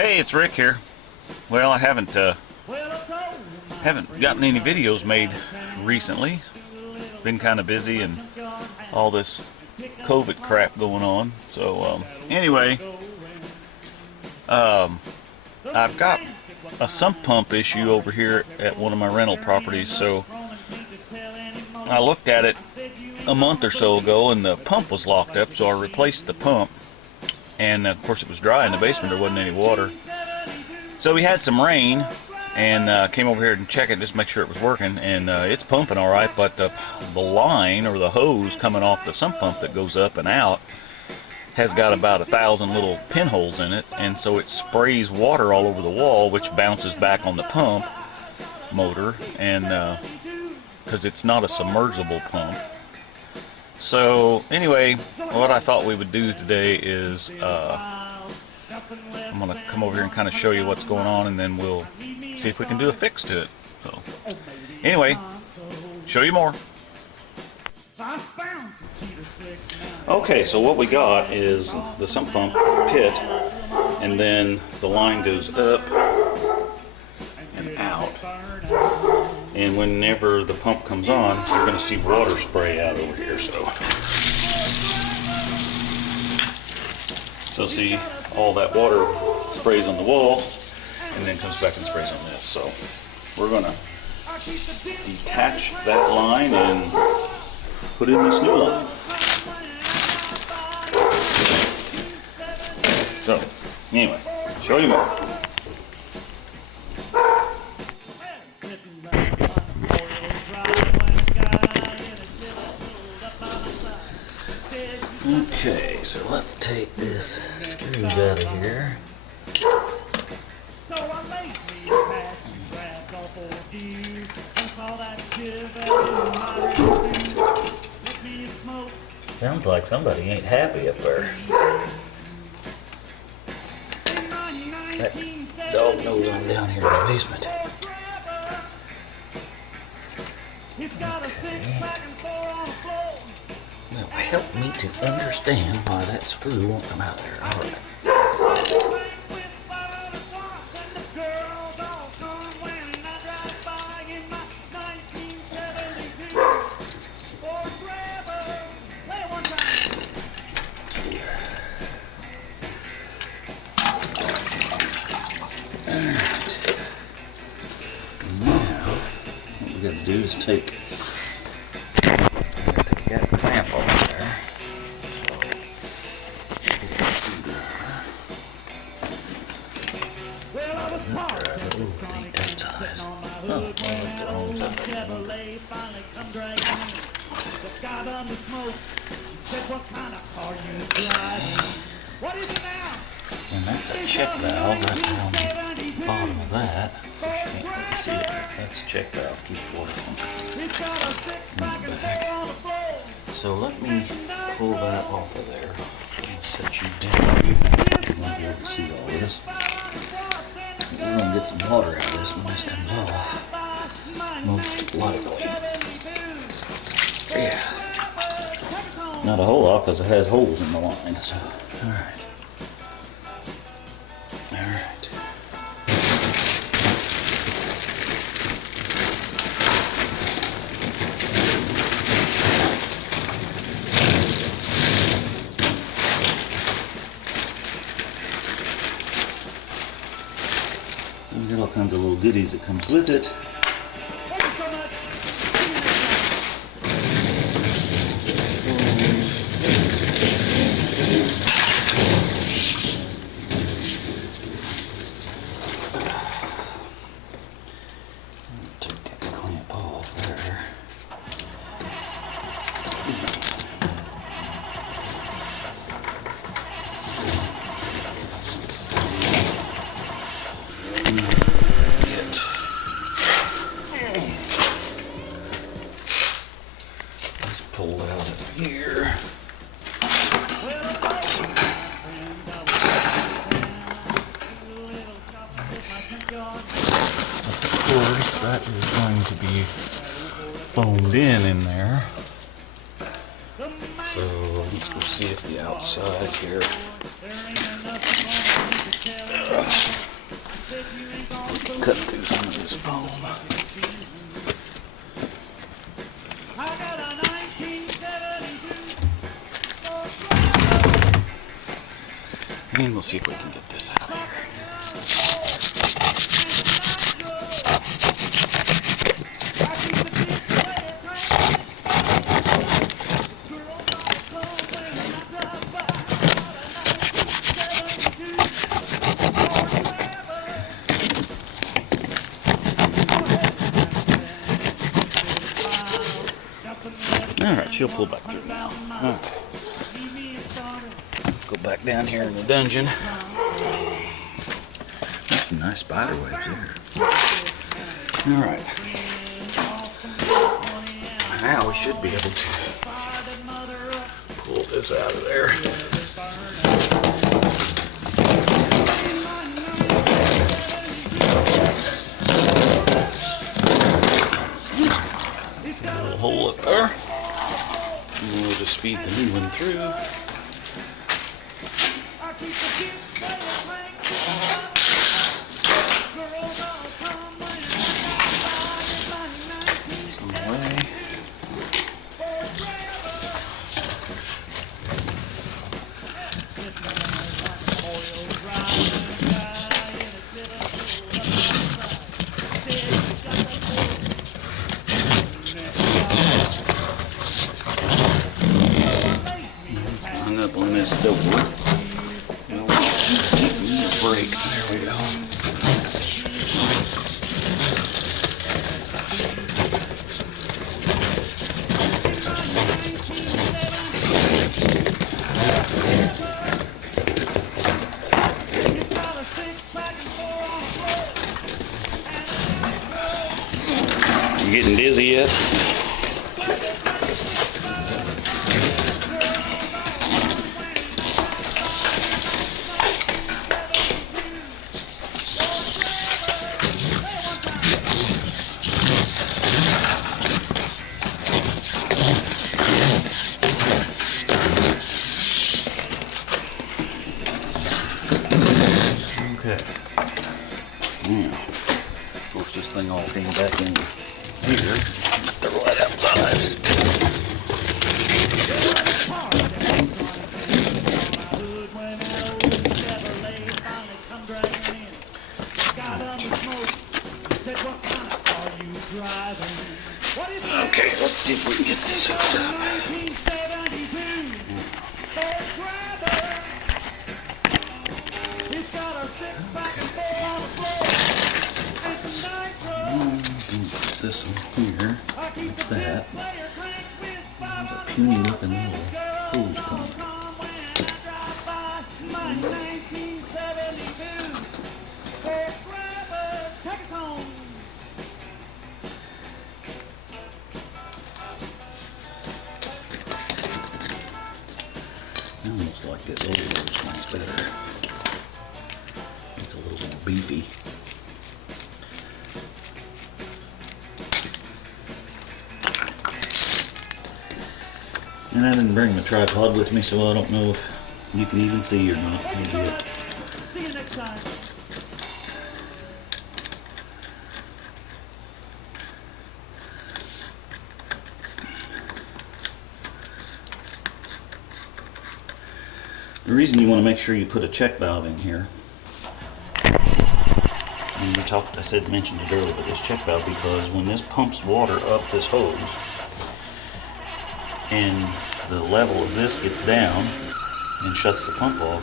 Hey, it's Rick here. Well, I haven't gotten any videos made recently. Been kind of busy and all this COVID crap going on. So anyway, I've got a sump pump issue over here at one of my rental properties. So I looked at it a month or so ago and the pump was locked up, so I replaced the pump. And of course it was dry in the basement, there wasn't any water. So we had some rain and came over here and checked it just to make sure it was working, and it's pumping alright, but the line or the hose coming off the sump pump that goes up and out has got about 1,000 little pinholes in it, and so it sprays water all over the wall, which bounces back on the pump motor, and because it's not a submersible pump. So anyway, what I thought we would do today is I'm going to come over here and kind of show you what's going on, and then we'll see if we can do a fix to it. So anyway, show you more. Okay, so what we got is the sump pump pit, and then the line goes up and out. And whenever the pump comes on, you're going to see water spray out over here. So see, all that water sprays on the wall and then comes back and sprays on this. So we're going to detach that line and put in this new line. So anyway, show you more. Okay, so let's take this screws out of here. Sounds like somebody ain't happy up there. That dog knows I'm down here in the basement. Now help me to understand why that screw won't come out there. Alright. Now, what we're going to do is take that clamp off there. And that's a check valve right down on the bottom of that. Of course, you can't really see it. That's a check valve. Keep water in the back. So let me pull that off of there and set you down. You're going to be able to see all this. We're going to get some water out of this when this comes off. Most likely. Yeah. Not a whole lot because it has holes in the line. So, alright. Alright. You get all kinds of little goodies that comes with it. Thank you so much. See you next Take that clamp off there. Let's pull out of here. Of course, that is going to be foamed in there. So let's go see if the outside here. cut through some of this foam. I got a 1972. And we'll see if we can get this out of here. Alright, she'll pull back through now. Okay. Go back down here in the dungeon. That's some nice spider webs there. Alright. Now we should be able to pull this out of there. A little hole up there. And we'll just feed the new one through. Come away. Hung up on this door. Break. There we go. You getting dizzy yet? Okay. Now, force this thing all came back in here. They're right outside. Okay, let's see if we can get this hooked up. Put this one here, like that. A puny looking little hose pump. I almost like this old hose one's better. It's a little more beefy. And I didn't bring my tripod with me, so I don't know if you can even see or not. See you next time. The reason you want to make sure you put a check valve in here, and I mentioned it earlier, but this check valve, because when this pumps water up this hose, and the level of this gets down and shuts the pump off,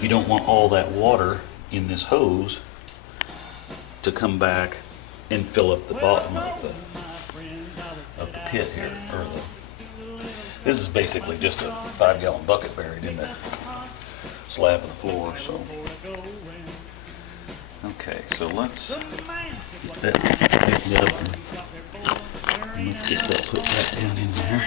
you don't want all that water in this hose to come back and fill up the bottom of the pit here. This is basically just a 5-gallon bucket buried in the slab of the floor. So, okay, so let's get that tightened up and let's get that put back down in there.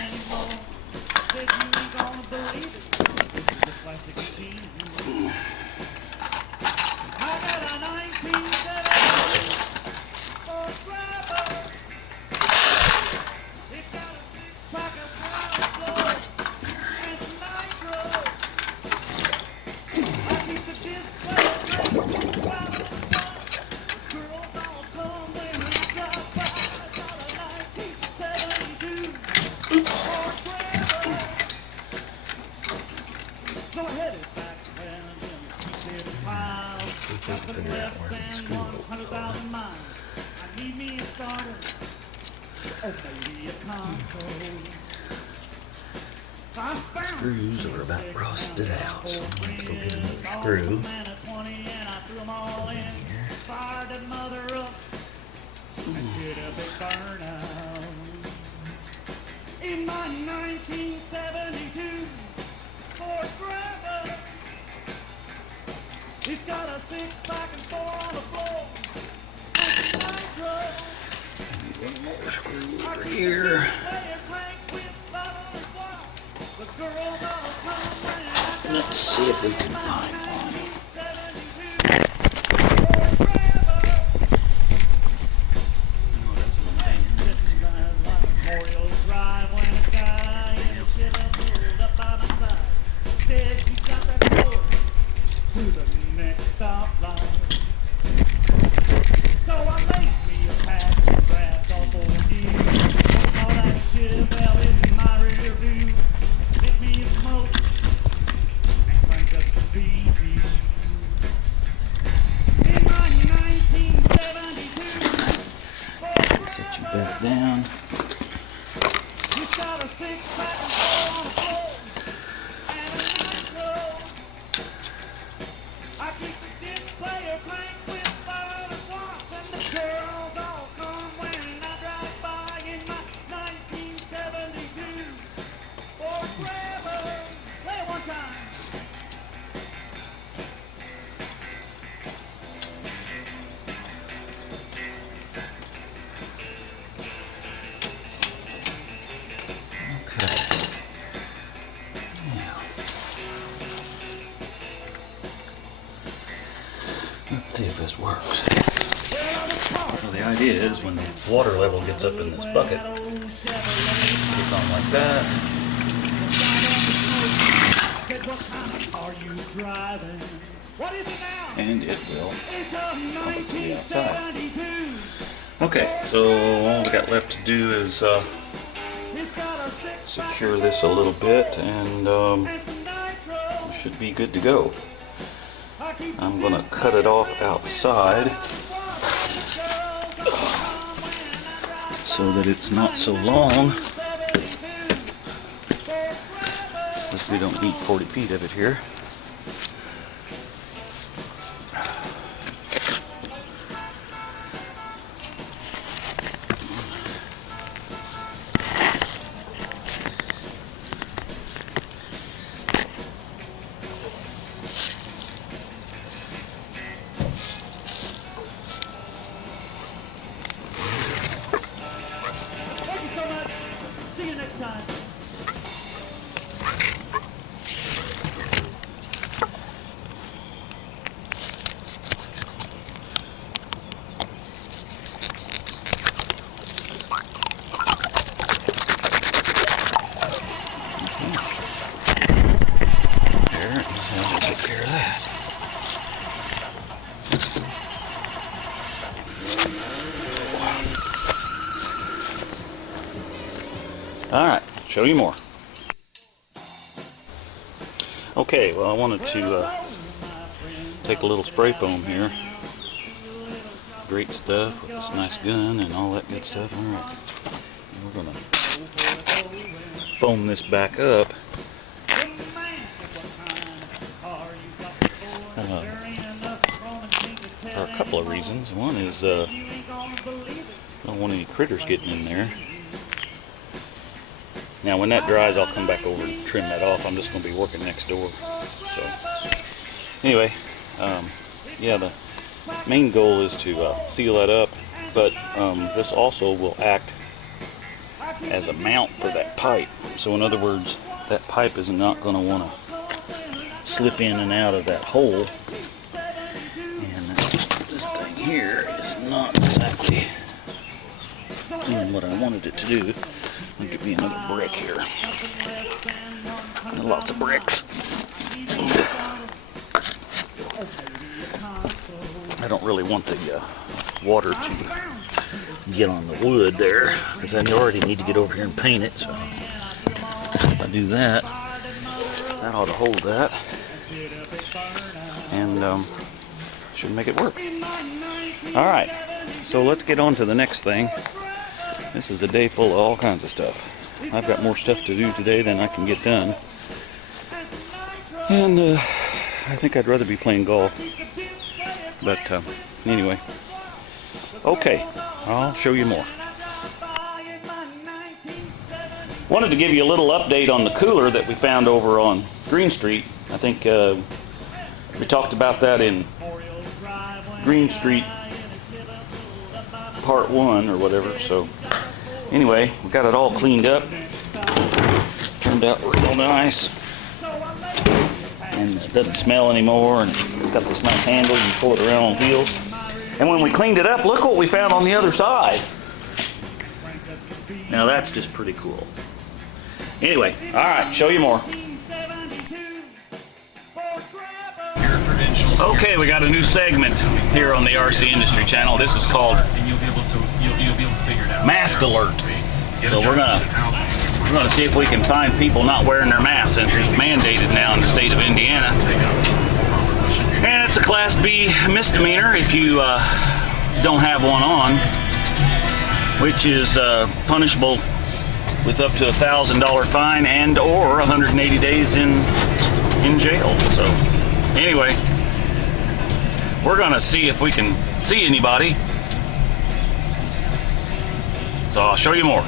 still figure out where the screw opens are. The screws are about rusted out, so I'm going to go get another screw. In my 1972 Ford Grabber, it's got a 6-pack and 4 on the floor. One more screw over here. Let's see if we can find one. Back down. It's got a 6-pack and 4 on the floor and a nitro. I keep the disc player cranked with 500 watts, and the girls all come when I drive by in my 1972 Ford Grabber. Play it one time. Let's see if this works. So the idea is when the water level gets up in this bucket, kick on like that. And it will pump it to the outside. Okay, so all we got left to do is secure this a little bit, and we should be good to go. I'm going to cut it off outside so that it's not so long, because we don't need 40 feet of it here. See you next time. There, and so I'll take care of that. Alright, show you more. Okay, well I wanted to take a little spray foam here. Great stuff with this nice gun and all that good stuff. Alright, we're going to foam this back up. For a couple of reasons. One is I don't want any critters getting in there. Now when that dries, I'll come back over and trim that off. I'm just going to be working next door. So anyway, yeah, the main goal is to seal that up, but this also will act as a mount for that pipe. So in other words, that pipe is not going to want to slip in and out of that hole. And this thing here is not exactly doing what I wanted it to do. I'll give me another brick here. And lots of bricks. I don't really want the water to get on the wood there, because I already need to get over here and paint it. So if I do that, that ought to hold that. And should make it work. Alright, so let's get on to the next thing. This is a day full of all kinds of stuff. I've got more stuff to do today than I can get done. And I think I'd rather be playing golf. But anyway. Okay, I'll show you more. Wanted to give you a little update on the cooler that we found over on Green Street. I think we talked about that in Green Street Part 1 or whatever. So anyway, we got it all cleaned up. Turned out real nice. And it doesn't smell anymore, and it's got this nice handle. You can pull it around on wheels. And when we cleaned it up, look what we found on the other side. Now that's just pretty cool. Anyway, alright, show you more. Okay, we got a new segment here on the RC Industry Channel. This is called Mask Alert. So we're gonna see if we can find people not wearing their masks, since it's mandated now in the state of Indiana. And it's a Class B misdemeanor if you don't have one on, which is punishable with up to a $1,000 fine and or 180 days in jail. So anyway, we're gonna see if we can see anybody. So I'll show you more.